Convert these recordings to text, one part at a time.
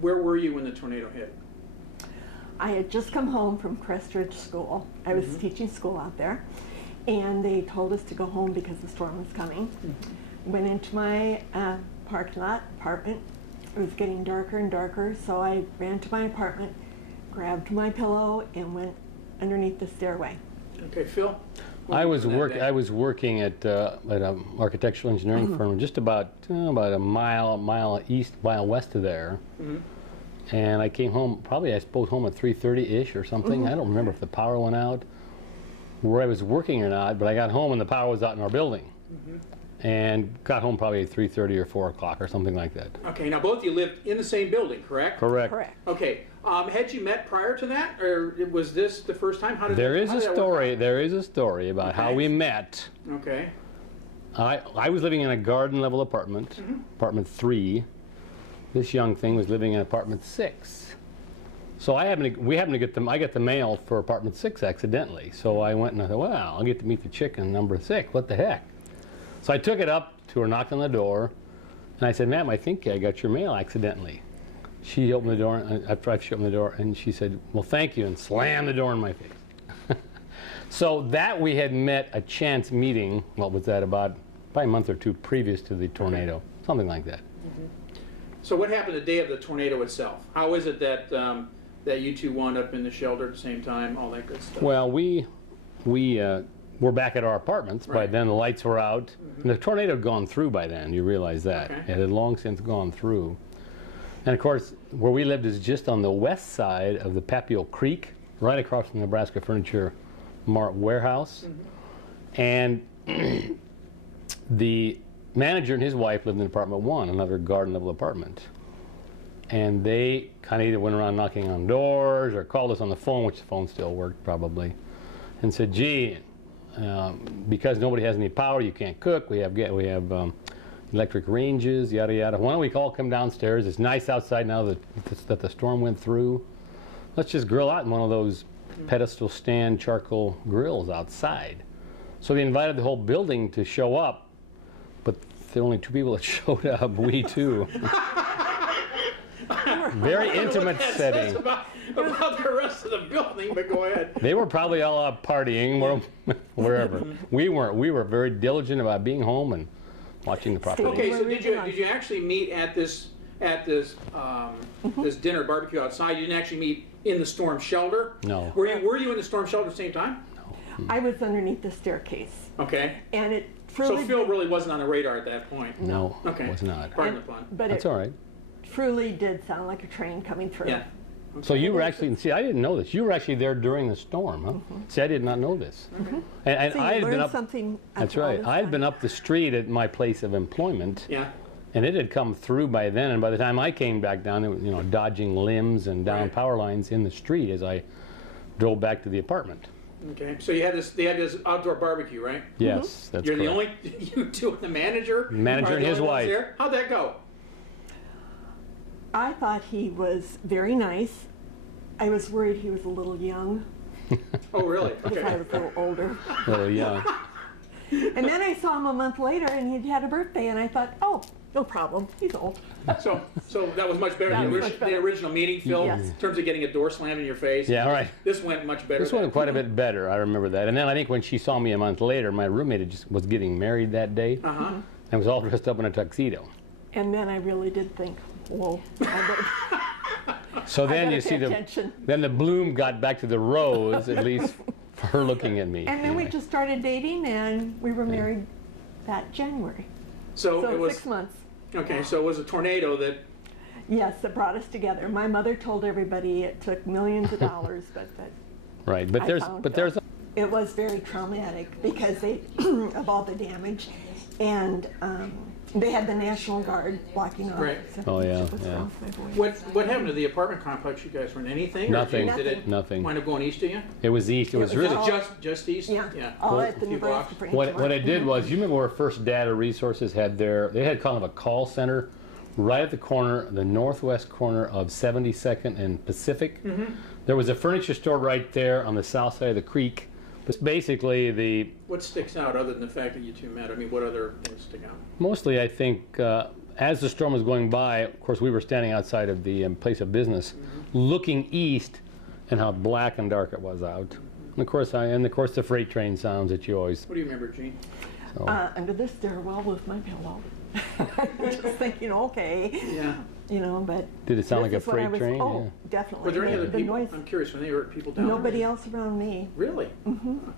where were you when the tornado hit? I had just come home from Crestridge School. I was teaching school out there, and they told us to go home because the storm was coming. Went into my parking lot, apartment. It was getting darker and darker, so I ran to my apartment, grabbed my pillow, and went underneath the stairway. Okay, Phil? I was working at an architectural engineering firm just about a mile west of there. And I came home, probably I suppose home at 3:30-ish or something. I don't remember if the power went out, where I was working or not, but I got home and the power was out in our building. And got home probably at 3:30 or 4 o'clock or something like that. Okay, now both of you lived in the same building, correct? Correct. Correct. Okay, had you met prior to that, or was this the first time? How did There that, is how a did that story. work There is a story about how we met. out? Okay. I was living in a garden level apartment, apartment 3. This young thing was living in apartment 6. So I got the mail for apartment 6 accidentally. So I went and I thought, well, I'll get to meet the chick in number 6. What the heck? So I took it up to her, knocked on the door, and I said, ma'am, I think I got your mail accidentally. She opened the door, and after she opened the door, and she said, well, thank you, and slammed the door in my face. So that we had met a chance meeting, what was that, about probably a month or two previous to the tornado, something like that. So what happened the day of the tornado itself? How is it that that you two wound up in the shelter at the same time, all that good stuff? Well, we were back at our apartments. By then the lights were out. And the tornado had gone through by then, you realize that. Okay. It had long since gone through. And of course, where we lived is just on the west side of the Papio Creek, right across from the Nebraska Furniture Mart warehouse. And the manager and his wife lived in apartment 1, another garden level apartment. And they kind of either went around knocking on doors or called us on the phone, which the phone still worked probably, and said, gee, because nobody has any power, you can't cook, we have electric ranges, yada yada. Why don't we all come downstairs? It's nice outside now that the storm went through. Let's just grill out in one of those pedestal stand charcoal grills outside. So they invited the whole building to show up, but there were only 2 people that showed up, we two. Very intimate setting. About the rest of the building, but go ahead. They were probably all out partying wherever. We weren't. We were very diligent about being home and watching the property. Okay, so did you actually meet at this this dinner barbecue outside? You didn't actually meet in the storm shelter? No. Were you in the storm shelter at the same time? No. I was underneath the staircase. Okay. And it So truly Phil really wasn't on the radar at that point? No, Okay. it was not. Pardon the pun. But That's it all right. truly did sound like a train coming through. Yeah. So you were actually, see, I didn't know this. You were actually there during the storm, huh? See, I did not know this. And So I you had been learned up. something. That's after all right. this I had time. been up the street at my place of employment. Yeah. And it had come through by then, and by the time I came back down, it was, dodging limbs and down power lines in the street as I drove back to the apartment. Okay. So they had this outdoor barbecue, right? Yes, that's You're correct. the only, you two and the manager? Manager are and the his only ones wife. there? How'd that go? I thought he was very nice. I was worried he was a little young Oh, really? because I Okay. was a little older. Well, yeah. And then I saw him a month later and he'd had a birthday and I thought, oh, no problem, he's old. So that was much better That than was much better. the original meeting, Phil, Yes. in terms of getting a door slammed in your face. Yeah, right. This went much better. This went quite a bit better. I remember that. And then I think when she saw me a month later, my roommate was getting married that day and was all dressed up in a tuxedo. And then I really did think, whoa, So then gotta you see pay attention. then the bloom got back to the rose, at least for her looking at me. And then we anyway. just started dating and we were married that January. So it So was 6 months. okay. So it was a tornado that. Yes, that brought us together. My mother told everybody it took millions of dollars, but Right, but I there's found but there's it was very traumatic because of all the damage, and they had the National Guard blocking off. Right. So Oh, yeah, it was yeah. off my voice. What happened to the apartment complex you guys were in? Anything? Or Nothing. Did it Nothing. wind up going east of you? It was east. It was was really all- Just east? Yeah, all at the A few Nebraska blocks. branch. what I did was, you remember where First Data Resources had they had kind of a call center right at the corner, the northwest corner of 72nd and Pacific. There was a furniture store right there on the south side of the creek. But basically What sticks out other than the fact that you two met? I mean, what other things stick out? mostly I think as the storm was going by, of course, we were standing outside of the place of business, looking east, and how black and dark it was out. And of course, the freight train sounds that you always. What do you remember, Jeanne? So. Under the stairwell with my pillow. Just thinking, okay. Yeah. You know, but. Did it sound like a this is what I freight was- train? Oh, Yeah. definitely. Were there any other The people? noise. I'm curious, when they were people down Nobody there? else around me. Really?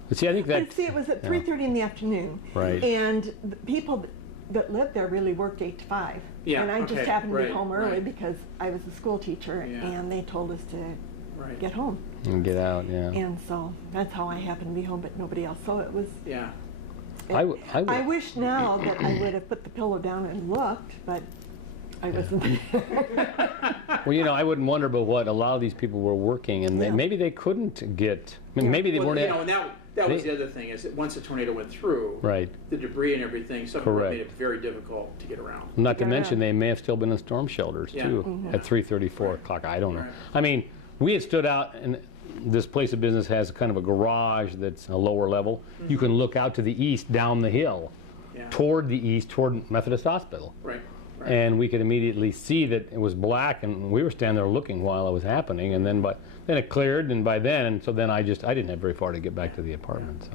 But see, I think that. But see, it was at 3:30 in the afternoon. Right. And the people that lived there really worked 8 to 5. Yeah, And I just okay, happened to right, be home early right. because I was a school teacher, Yeah. and they told us to Right. get home. And get out, yeah. And so that's how I happened to be home, but nobody else. So it was. Yeah. I wish now that I would have put the pillow down and looked, but I wasn't there. Well, you know, I wouldn't wonder about what a lot of these people were working, and Yeah. maybe they couldn't get. I mean, Yeah. maybe they Well, weren't. you know, and that was they- the other thing, is that once the tornado went through, Right. the debris and everything, some of it Correct. made it very difficult to get around. Not to Yeah. mention, they may have still been in storm shelters Yeah. too Mhm. at 3:30, 4 o'clock. I don't know. Right. I mean, we had stood out, and this place of business has kind of a garage that's a lower level. You can look out to the east, down the hill, Yeah. toward the east, toward Methodist Hospital. Right. Right. And we could immediately see that it was black, and we were standing there looking while it was happening. And then it cleared, and by then, and so then I didn't have very far to get back to the apartment. So.